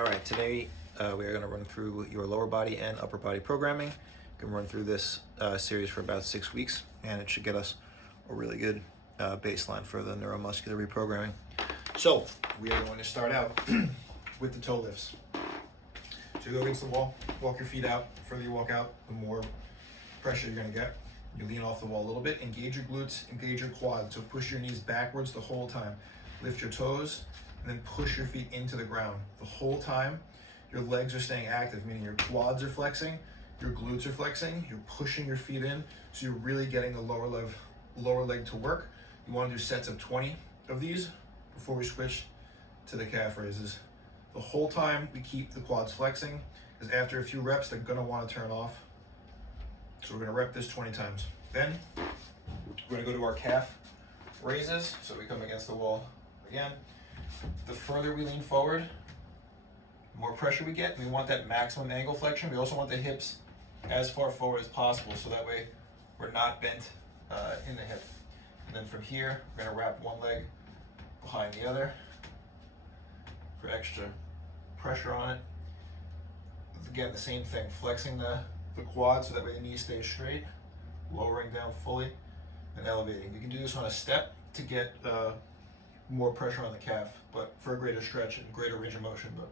All right, today we are going to run through your lower body and upper body programming. You can run through this series for about 6 weeks, and it should get us a really good baseline for the neuromuscular reprogramming. So we are going to start out with the toe lifts. So you go against the wall, walk your feet out. The further you walk out, the more pressure you're going to get. You lean off the wall a little bit, engage your glutes, engage your quads. So push your knees backwards the whole time. Lift your toes, and then push your feet into the ground. The whole time, your legs are staying active, meaning your quads are flexing, your glutes are flexing, you're pushing your feet in, so you're really getting the lower leg to work. You want to do sets of 20 of these before we switch to the calf raises. The whole time, we keep the quads flexing, because after a few reps, they're gonna want to turn off. So we're gonna rep this 20 times. Then, we're gonna go to our calf raises. So we come against the wall again. The further we lean forward, the more pressure we get. We want that maximum angle flexion. We also want the hips as far forward as possible, so that way we're not bent in the hip. And then from here, we're gonna wrap one leg behind the other for extra pressure on it. Again, the same thing, flexing the quad so that way the knee stays straight, lowering down fully, and elevating. You can do this on a step to get more pressure on the calf, but for a greater stretch and greater range of motion. But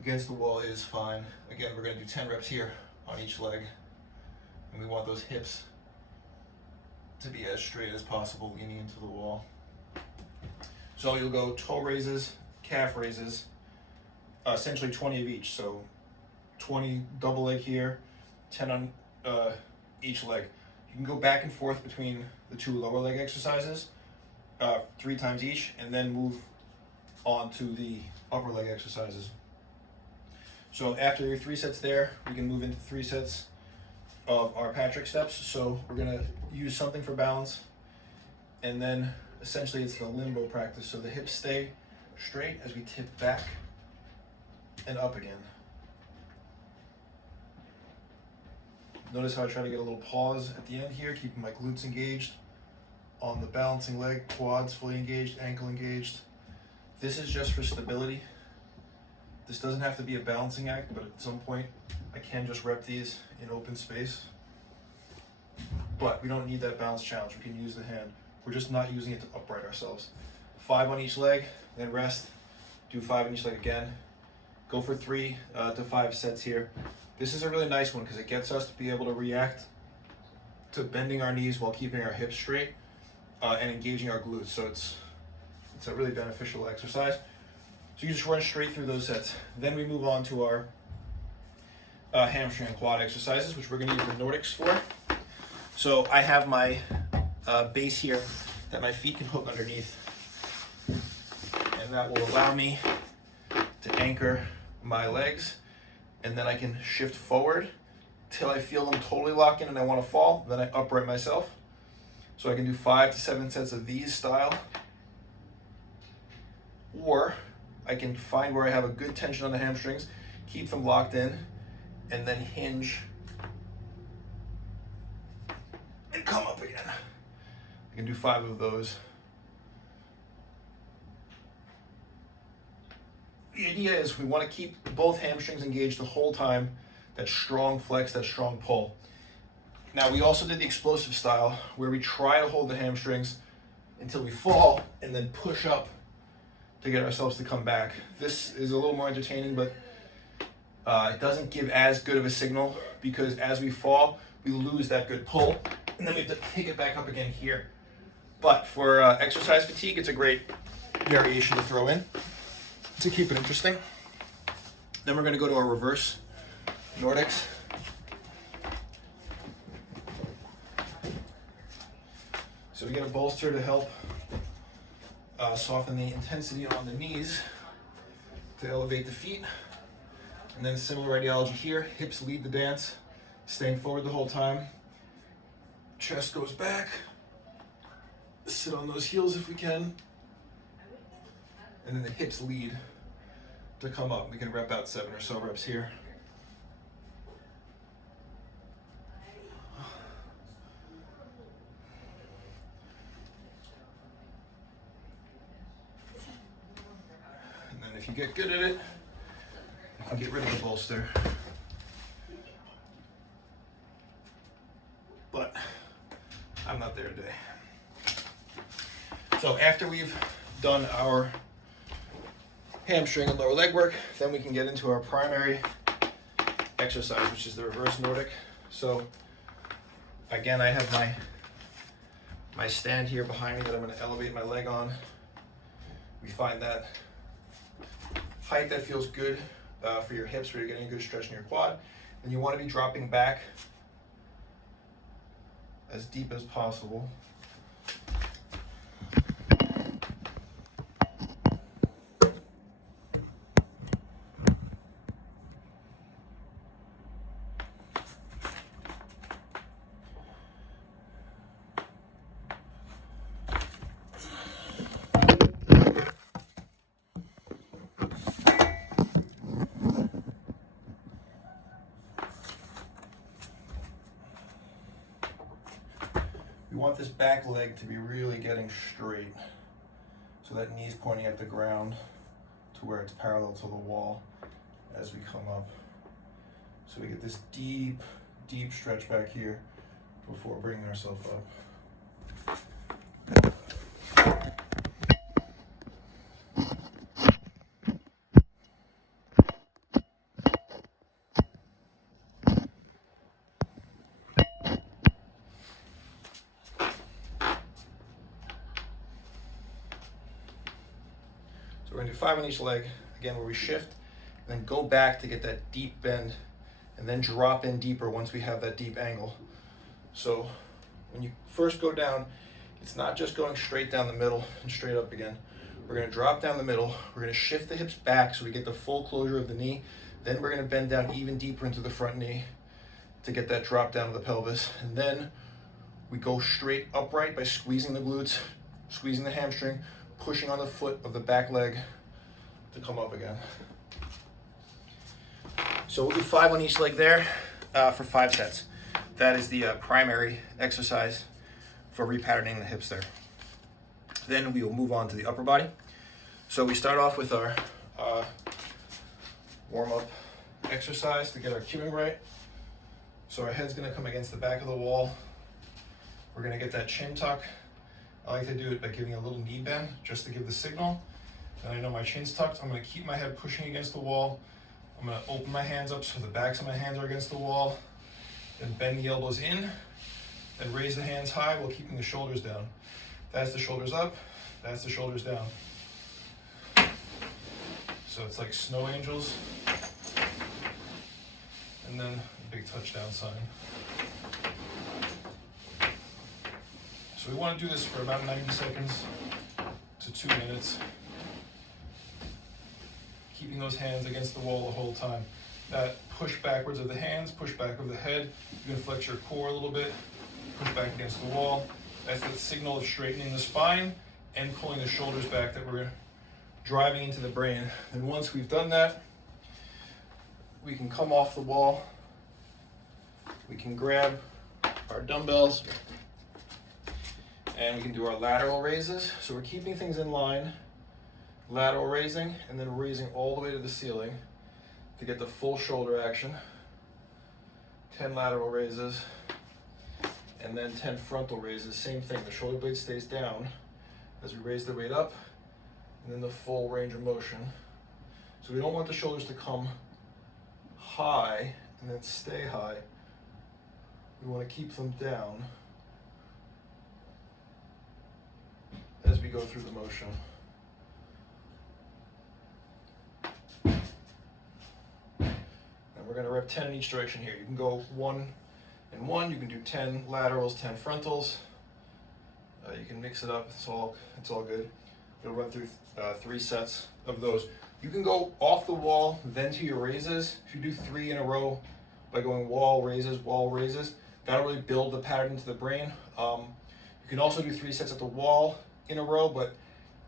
against the wall is fine. Again, we're going to do 10 reps here on each leg, and we want those hips to be as straight as possible, leaning into the wall. So you'll go toe raises, calf raises, essentially 20 of each. So 20 double leg here, 10 on each leg. You can go back and forth between the two lower leg exercises 3 times each, and then move on to the upper leg exercises. So after your 3 sets there, we can move into 3 sets of our Patrick steps. So we're gonna use something for balance, and then essentially it's the limbo practice. So the hips stay straight as we tip back and up again. Notice how I try to get a little pause at the end here, keeping my glutes engaged on the balancing leg, quads fully engaged, ankle engaged. This is just for stability. This doesn't have to be a balancing act, but at some point I can just rep these in open space. But we don't need that balance challenge. We can use the hand. We're just not using it to upright ourselves. 5 on each leg, then rest. Do 5 on each leg again. Go for 3 to 5 sets here. This is a really nice one because it gets us to be able to react to bending our knees while keeping our hips straight and engaging our glutes. So it's a really beneficial exercise. So you just run straight through those sets. Then we move on to our hamstring and quad exercises, which we're going to use the Nordics for. So I have my base here that my feet can hook underneath, and that will allow me to anchor my legs, and then I can shift forward till I feel them totally lock in and I want to fall. Then I upright myself. So I can do 5 to 7 sets of these style, or I can find where I have a good tension on the hamstrings, keep them locked in, and then hinge and come up again. I can do 5 of those. The idea is we want to keep both hamstrings engaged the whole time, that strong flex, that strong pull. Now we also did the explosive style where we try to hold the hamstrings until we fall and then push up to get ourselves to come back. This is a little more entertaining, but it doesn't give as good of a signal because as we fall, we lose that good pull, and then we have to pick it back up again here. But for exercise fatigue, it's a great variation to throw in to keep it interesting. Then we're going to go to our reverse Nordics. So we get a bolster to help soften the intensity on the knees to elevate the feet. And then similar ideology here, hips lead the dance, staying forward the whole time. Chest goes back. Sit on those heels if we can. And then the hips lead to come up. We can rep out 7 or so reps here. if you get good at it, you can get rid of the bolster. But I'm not there today. So after we've done our hamstring and lower leg work, then we can get into our primary exercise, which is the reverse Nordic. So again, I have my stand here behind me that I'm going to elevate my leg on. We find that height that feels good for your hips, where you're getting a good stretch in your quad. And you want to be dropping back as deep as possible. We want this back leg to be really getting straight, so that knee's pointing at the ground to where it's parallel to the wall as we come up. So we get this deep, deep stretch back here before bringing ourselves up. So we're gonna do 5 on each leg, again, where we shift, and then go back to get that deep bend, and then drop in deeper once we have that deep angle. So when you first go down, it's not just going straight down the middle and straight up again. We're gonna drop down the middle, we're gonna shift the hips back so we get the full closure of the knee, then we're gonna bend down even deeper into the front knee to get that drop down of the pelvis, and then we go straight upright by squeezing the glutes, squeezing the hamstring, pushing on the foot of the back leg to come up again. So we'll do 5 on each leg there for 5 sets. That is the primary exercise for repatterning the hips there. Then we will move on to the upper body. So we start off with our warm-up exercise to get our cueing right. So our head's gonna come against the back of the wall. We're gonna get that chin tuck. I like to do it by giving a little knee bend just to give the signal. And I know my chin's tucked. I'm gonna keep my head pushing against the wall. I'm gonna open my hands up so the backs of my hands are against the wall. Then bend the elbows in. Then raise the hands high while keeping the shoulders down. That's the shoulders up, that's the shoulders down. So it's like snow angels. And then a big touchdown sign. So we want to do this for about 90 seconds to 2 minutes. Keeping those hands against the wall the whole time. That push backwards of the hands, push back of the head. You can flex your core a little bit, push back against the wall. That's the signal of straightening the spine and pulling the shoulders back that we're driving into the brain. And once we've done that, we can come off the wall. We can grab our dumbbells and we can do our lateral raises. So we're keeping things in line, lateral raising, and then raising all the way to the ceiling to get the full shoulder action. 10 lateral raises, and then 10 frontal raises. Same thing, the shoulder blade stays down as we raise the weight up, and then the full range of motion. So we don't want the shoulders to come high and then stay high. We want to keep them down as we go through the motion. And we're going to rep 10 in each direction here. You can go 1 and 1. You can do 10 laterals, 10 frontals. You can mix it up. It's all good. We'll run through 3 sets of those. You can go off the wall, then to your raises. If you do 3 in a row by going wall raises, that'll really build the pattern into the brain. You can also do 3 sets at the wall in a row, but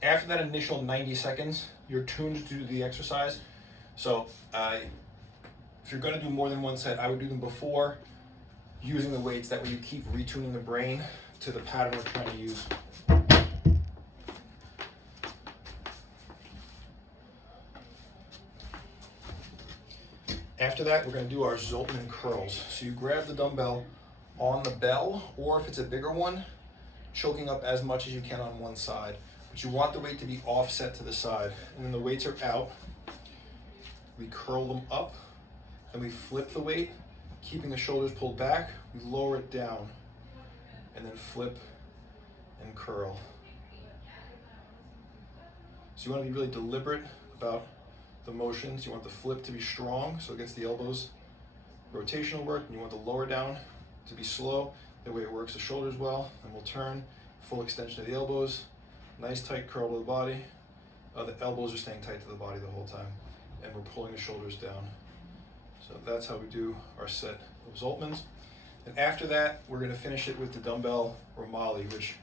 after that initial 90 seconds, you're tuned to do the exercise. So if you're going to do more than 1 set, I would do them before using the weights. That way you keep retuning the brain to the pattern we're trying to use. After that, we're going to do our Zoltman curls. So you grab the dumbbell on the bell, or if it's a bigger one, choking up as much as you can on one side. But you want the weight to be offset to the side. And then the weights are out. We curl them up, and we flip the weight, keeping the shoulders pulled back. We lower it down, and then flip and curl. So you want to be really deliberate about the motions. You want the flip to be strong, so it gets the elbows rotational work, and you want the lower down to be slow. That way it works the shoulders well, and we'll turn, full extension of the elbows, nice tight curl to the body. The elbows are staying tight to the body the whole time, and we're pulling the shoulders down. So that's how we do our set of Zoltmans. And after that, we're going to finish it with the dumbbell rumali, which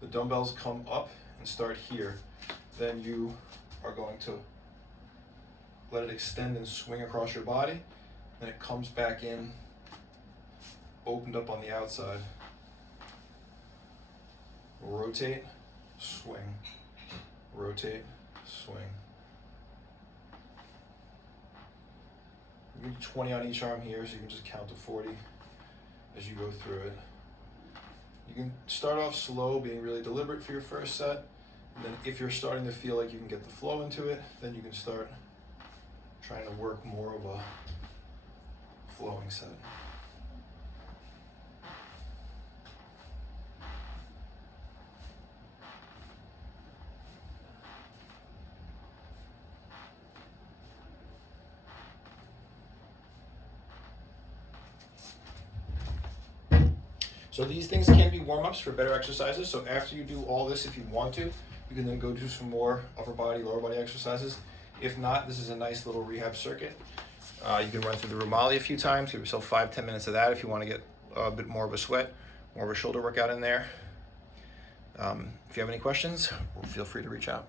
the dumbbells come up and start here. Then you are going to let it extend and swing across your body. Then it comes back in, opened up on the outside. Rotate, swing, rotate, swing. You can do 20 on each arm here, so you can just count to 40 as you go through it. You can start off slow, being really deliberate for your first set. And then if you're starting to feel like you can get the flow into it, then you can start trying to work more of a flowing set. So these things can be warm-ups for better exercises. So after you do all this, if you want to, you can then go do some more upper body, lower body exercises. If not, this is a nice little rehab circuit. You can run through the rumali a few times, give yourself 5-10 minutes of that if you want to get a bit more of a sweat, more of a shoulder workout in there. If you have any questions, feel free to reach out.